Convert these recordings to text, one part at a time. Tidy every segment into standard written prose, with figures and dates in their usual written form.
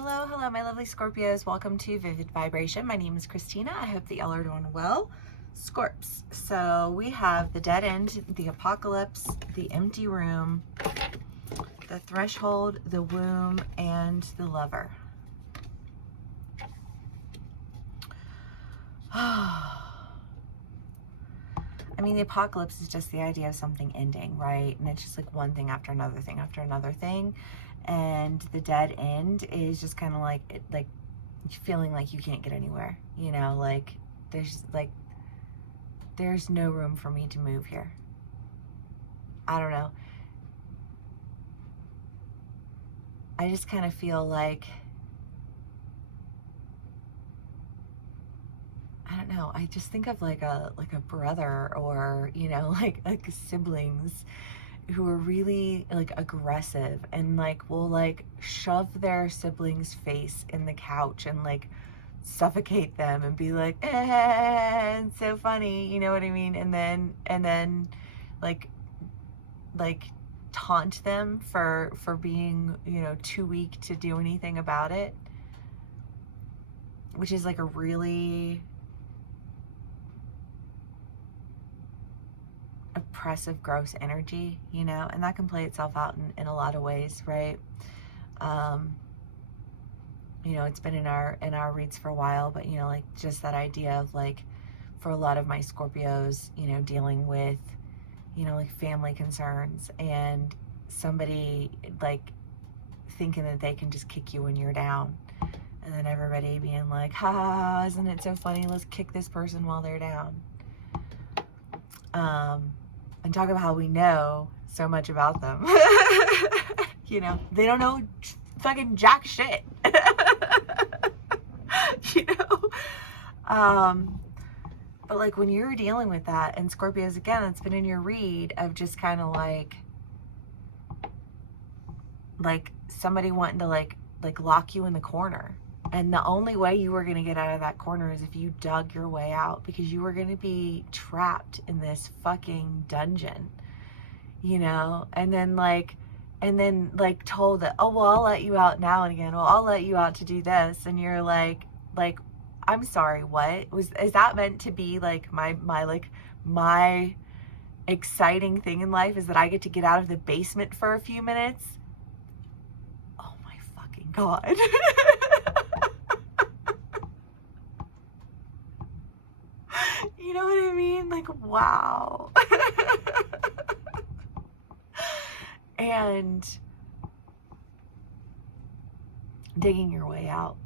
Hello, my lovely Scorpios. Welcome to Vivid Vibration. My name is Christina. I hope that y'all are doing well. Scorps. So we have the dead end, the apocalypse, the empty room, the threshold, the womb, and the lover. I mean, the apocalypse is just the idea of something ending, right? And it's just like one thing after another thing after another thing. And the dead end is just kind of like feeling like you can't get anywhere, you know, like there's no room for me to move here. I don't know. I just kind of feel like, I don't know. I just think of like a brother, or, you know, like siblings who are really like aggressive and like will like shove their sibling's face in the couch and like suffocate them and be like, it's so funny, you know what I mean? And then like taunt them for being, you know, too weak to do anything about it, which is like a really oppressive, gross energy, you know, and that can play itself out in a lot of ways, right? You know, it's been in our reads for a while, but, you know, like just that idea of like, for a lot of my Scorpios, you know, dealing with, you know, like family concerns and somebody like thinking that they can just kick you when you're down, and then everybody being like, ha, isn't it so funny, let's kick this person while they're down. And talk about how we know so much about them. You know, they don't know fucking jack shit. You know? But like when you're dealing with that, and Scorpios, again, it's been in your read of just kind of like somebody wanting to like lock you in the corner. And the only way you were going to get out of that corner is if you dug your way out, because you were going to be trapped in this fucking dungeon, you know? And then told that, oh, well, I'll let you out now and again. Well, I'll let you out to do this. And you're like, I'm sorry, what? Is that meant to be like my exciting thing in life, is that I get to get out of the basement for a few minutes? Oh my fucking God. You know what I mean? Like, wow. And digging your way out,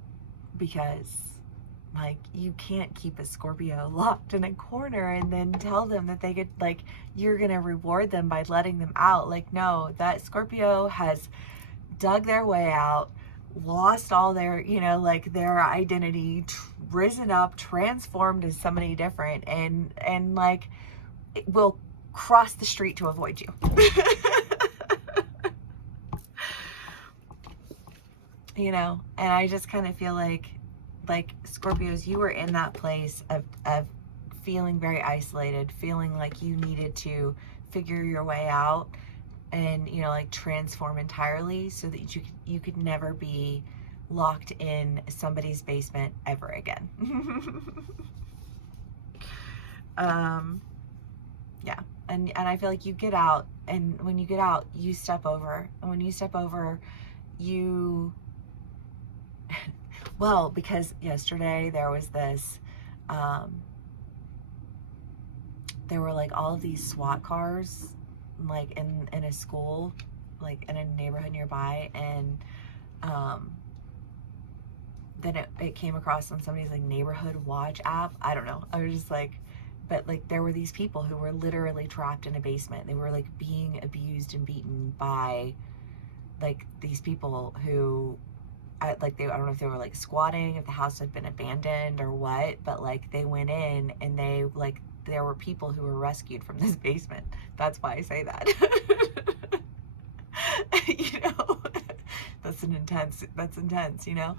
because like you can't keep a Scorpio locked in a corner and then tell them that they get like you're gonna reward them by letting them out. Like, no, that Scorpio has dug their way out, lost all their, you know, like their identity, risen up, transformed as somebody different, and like it will cross the street to avoid you. You know, and I just kind of feel like Scorpios, you were in that place of feeling very isolated, feeling like you needed to figure your way out and, you know, like transform entirely so that you could never be locked in somebody's basement ever again. Yeah. And I feel like you get out, and when you get out, you step over. And when you step over, you well, because yesterday there was this there were like all of these SWAT cars like in a school, like in a neighborhood nearby, and then it came across on somebody's like neighborhood watch app. I don't know, I was just like, but like there were these people who were literally trapped in a basement. They were like being abused and beaten by like these people who I don't know if they were like squatting, if the house had been abandoned or what, but like they went in and they like, there were people who were rescued from this basement. That's why I say that. You know, that's intense, you know?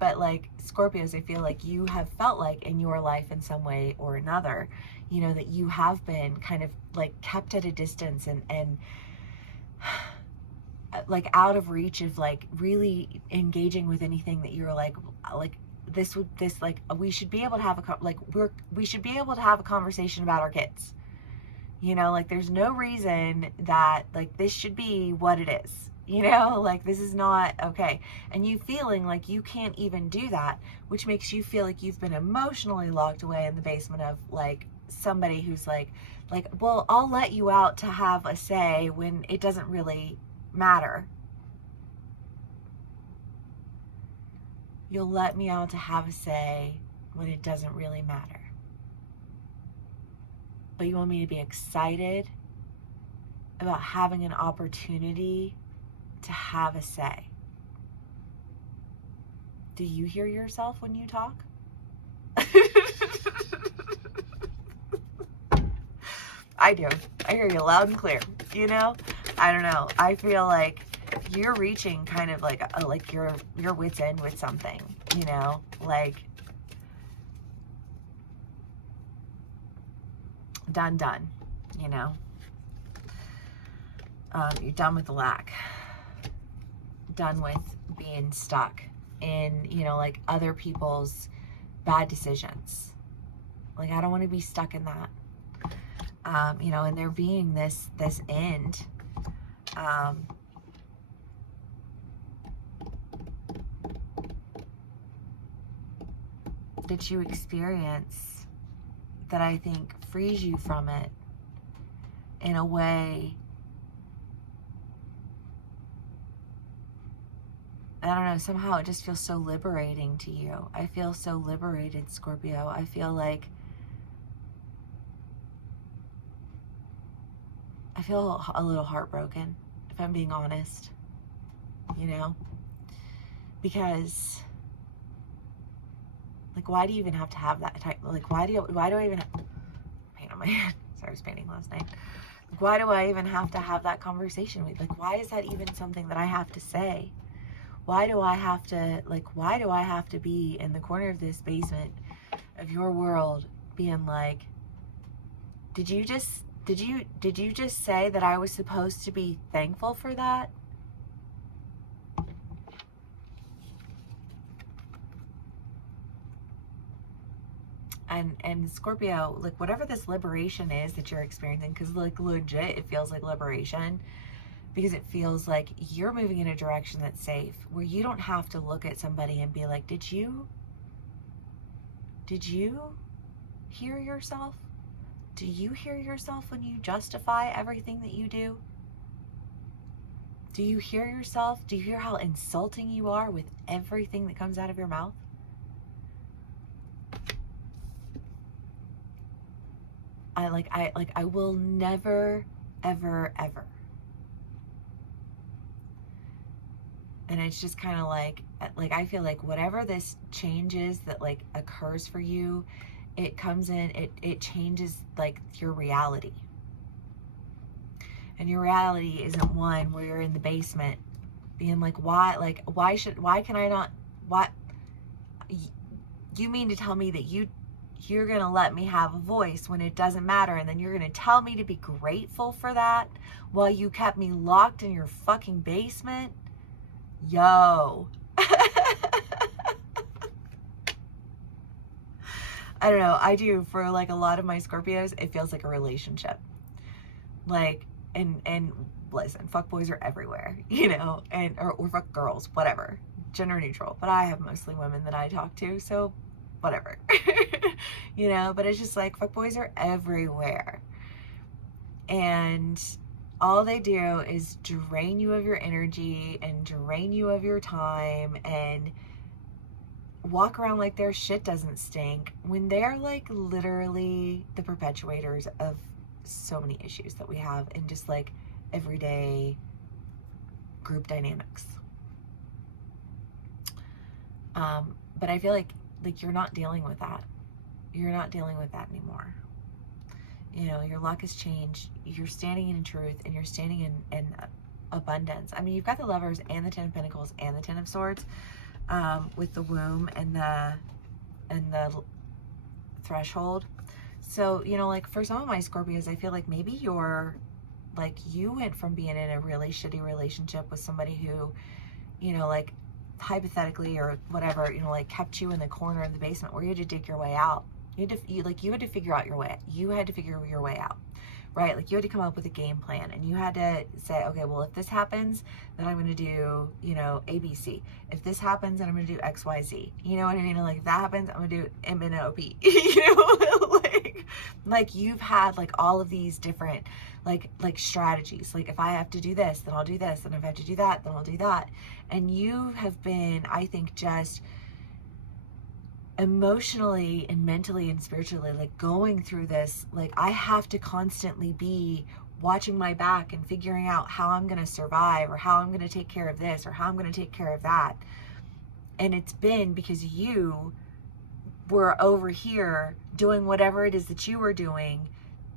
But like Scorpios, I feel like you have felt like in your life in some way or another, you know, that you have been kind of like kept at a distance and like out of reach of like really engaging with anything that you're like this like we should be able to have we should be able to have a conversation about our kids. You know, like there's no reason that like this should be what it is. You know, like this is not okay. And you feeling like you can't even do that, which makes you feel like you've been emotionally locked away in the basement of like somebody who's like, well, I'll let you out to have a say when it doesn't really matter. You'll let me out to have a say when it doesn't really matter. But you want me to be excited about having an opportunity to have a say. Do you hear yourself when you talk? I do. I hear you loud and clear. You know? I don't know. I feel like you're reaching kind of like your wit's end with something, you know? Like done, you know? You're done with the lack. Done with being stuck in, you know, like other people's bad decisions. Like, I don't want to be stuck in that. You know, and there being this end, that you experience that I think frees you from it in a way, I don't know, somehow it just feels so liberating to you. I feel so liberated, Scorpio. I feel like I feel a little heartbroken, if I'm being honest, you know, because like, why do you even have to have that type? Like, why do I even have paint on my head? Sorry, I was painting last night. Like, why do I even have to have that conversation with? Like, why is that even something that I have to say? Why do I have to be in the corner of this basement of your world being like, did you just say that I was supposed to be thankful for that? And Scorpio, like whatever this liberation is that you're experiencing, because like legit it feels like liberation, because it feels like you're moving in a direction that's safe, where you don't have to look at somebody and be like, did you hear yourself? Do you hear yourself when you justify everything that you do? Do you hear yourself? Do you hear how insulting you are with everything that comes out of your mouth? I will never, ever, ever. And it's just kind of like I feel like whatever this change is that like occurs for you, it comes in, it changes like your reality. And your reality isn't one where you're in the basement being like, why can I not, you mean to tell me that you're going to let me have a voice when it doesn't matter, and then you're going to tell me to be grateful for that while you kept me locked in your fucking basement? Yo. I don't know. I do, for like a lot of my Scorpios, it feels like a relationship. Like, and listen, fuckboys are everywhere, you know, or fuck girls, whatever, gender neutral. But I have mostly women that I talk to, so whatever. You know, but it's just like fuckboys are everywhere. And all they do is drain you of your energy and drain you of your time and walk around like their shit doesn't stink, when they're like literally the perpetuators of so many issues that we have in just like everyday group dynamics. But I feel like you're not dealing with that. You're not dealing with that anymore. You know, your luck has changed. You're standing in truth, and you're standing in abundance. I mean, you've got the Lovers and the Ten of Pentacles and the Ten of Swords, with the womb and the threshold. So, you know, like for some of my Scorpios, I feel like maybe you're like, you went from being in a really shitty relationship with somebody who, you know, like, hypothetically or whatever, you know, like, kept you in the corner of the basement where you had to dig your way out. You had to figure out your way. You had to figure your way out, right? Like, you had to come up with a game plan, and you had to say, okay, well, if this happens, then I'm going to do, you know, ABC. If this happens, then I'm going to do XYZ. You know what I mean? And, like, if that happens, I'm going to do MNOP. You know, like you've had like all of these different like strategies. Like, if I have to do this, then I'll do this, and if I have to do that, then I'll do that. And you have been, I think, just emotionally and mentally and spiritually, like, going through this, like, I have to constantly be watching my back and figuring out how I'm going to survive, or how I'm going to take care of this, or how I'm going to take care of that. And it's been because you were over here doing whatever it is that you were doing,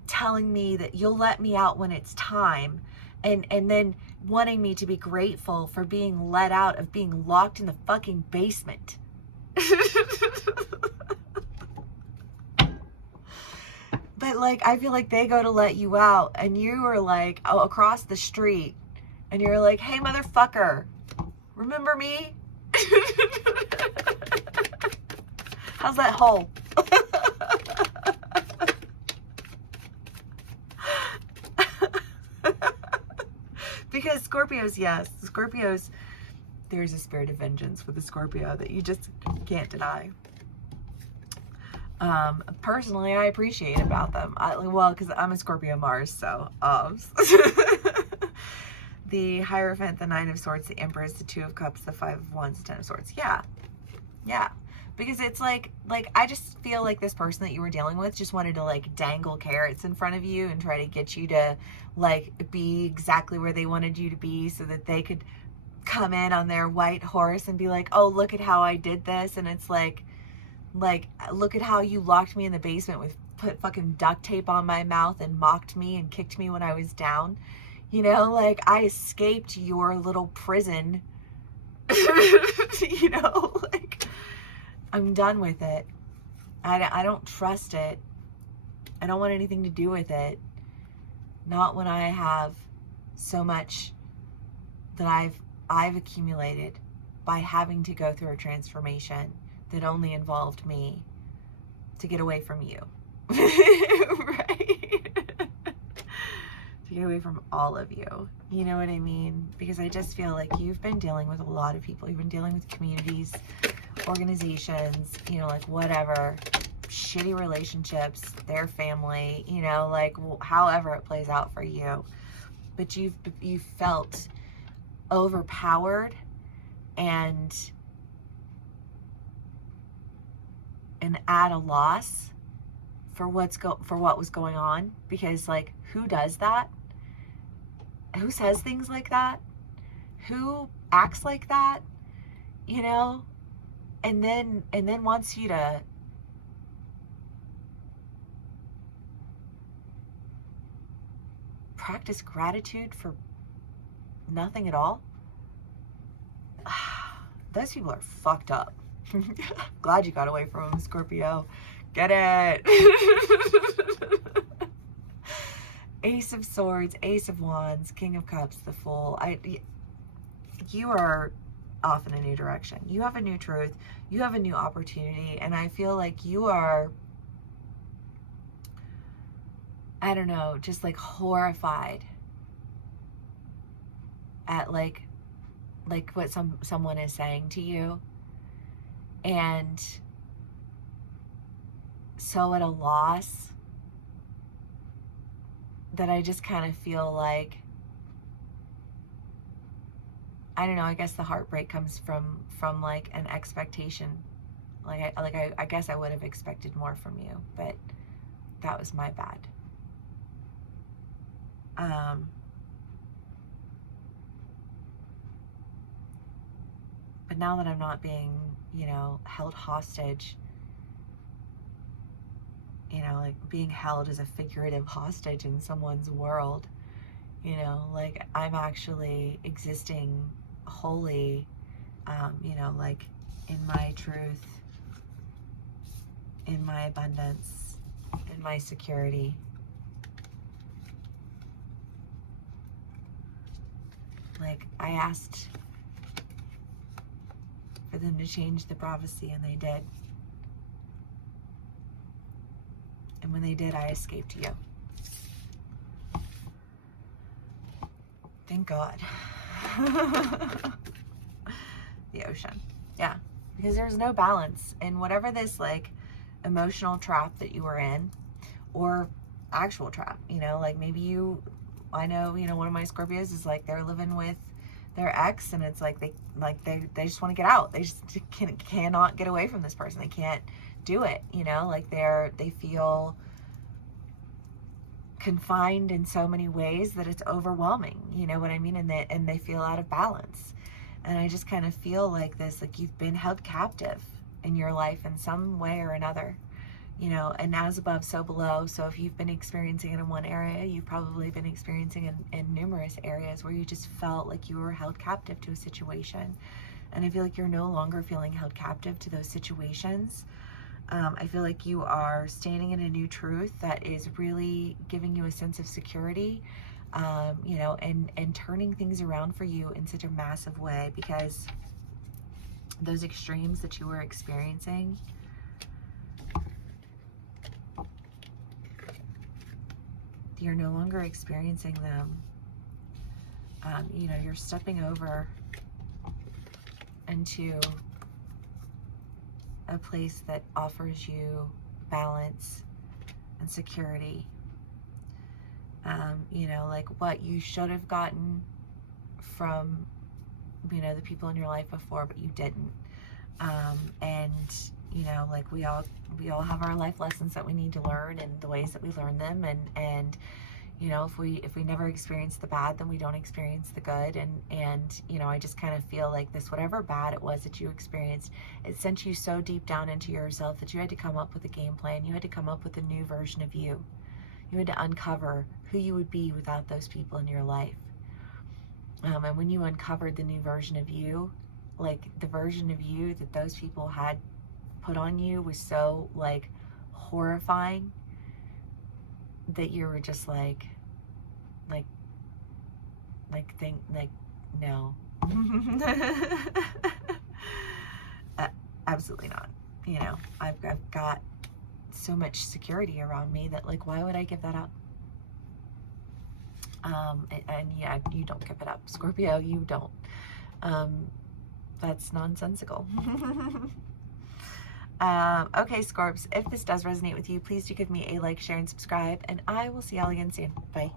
telling me that you'll let me out when it's time, and then wanting me to be grateful for being let out of being locked in the fucking basement. But, like, I feel like they go to let you out, and you are like, oh, across the street, and you're like, hey, motherfucker, remember me? How's that hole? Because Scorpios, there's a spirit of vengeance with the Scorpio that you just can't deny. Personally, I appreciate about them. Because I'm a Scorpio Mars, so the Hierophant, the Nine of Swords, the Empress, the Two of Cups, the Five of Wands, the Ten of Swords. Yeah. Because it's like I just feel like this person that you were dealing with just wanted to, like, dangle carrots in front of you and try to get you to, like, be exactly where they wanted you to be, so that they could come in on their white horse and be like, oh, look at how I did this. And it's like, look at how you locked me in the basement with put fucking duct tape on my mouth and mocked me and kicked me when I was down. You know, like, I escaped your little prison. You know, like, I'm done with it. I don't trust it. I don't want anything to do with it. Not when I have so much that I've accumulated by having to go through a transformation that only involved me to get away from you. Right? To get away from all of you. You know what I mean? Because I just feel like you've been dealing with a lot of people. You've been dealing with communities, organizations, you know, like, whatever, shitty relationships, their family, you know, like, however it plays out for you. But you've felt overpowered and at a loss for what was going on, because, like, who does that? Who says things like that? Who acts like that? You know? And then wants you to practice gratitude for nothing at all. Those people are fucked up. Glad you got away from them, Scorpio. Get it? Ace of Swords, Ace of Wands, King of Cups, the Fool. You are off in a new direction. You have a new truth. You have a new opportunity. And I feel like you are, I don't know, just, like, horrified at like what someone is saying to you, and so at a loss that I just kind of feel like, I don't know, I guess the heartbreak comes from like an expectation. I guess I would have expected more from you, but that was my bad. But now that I'm not being, you know, held hostage, you know, like, being held as a figurative hostage in someone's world, you know, like, I'm actually existing wholly, you know, like, in my truth, in my abundance, in my security. Like, I asked for them to change the prophecy, and they did. And when they did, I escaped you. Thank God. The ocean. Yeah. Because there's no balance in whatever this, like, emotional trap that you were in, or actual trap, you know, like maybe I know, you know, one of my Scorpios is like, they're living with their ex, and it's like they just want to get out. They just cannot get away from this person. They can't do it, you know, like they feel confined in so many ways that it's overwhelming, you know what I mean? And they feel out of balance. And I just kind of feel like this, like you've been held captive in your life in some way or another, you know, and as above, so below. So if you've been experiencing it in one area, you've probably been experiencing it in numerous areas where you just felt like you were held captive to a situation. And I feel like you're no longer feeling held captive to those situations. I feel like you are standing in a new truth that is really giving you a sense of security, you know, and turning things around for you in such a massive way, because those extremes that you were experiencing, you're no longer experiencing them. You know, you're stepping over into a place that offers you balance and security. You know, like what you should have gotten from, you know, the people in your life before, but you didn't. And, you know, like we all have our life lessons that we need to learn, and the ways that we learn them. And, you know, if we never experience the bad, then we don't experience the good. And, you know, I just kind of feel like this, whatever bad it was that you experienced, it sent you so deep down into yourself that you had to come up with a game plan. You had to come up with a new version of you. You had to uncover who you would be without those people in your life. And when you uncovered the new version of you, like the version of you that those people had put on you was so like horrifying that you were just like no. Absolutely not. You know, I've got so much security around me that, like, why would I give that up? And yeah, you don't give it up, Scorpio. You don't. That's nonsensical. Okay, Scorps, if this does resonate with you, please do give me a like, share, and subscribe, and I will see y'all again soon. Bye.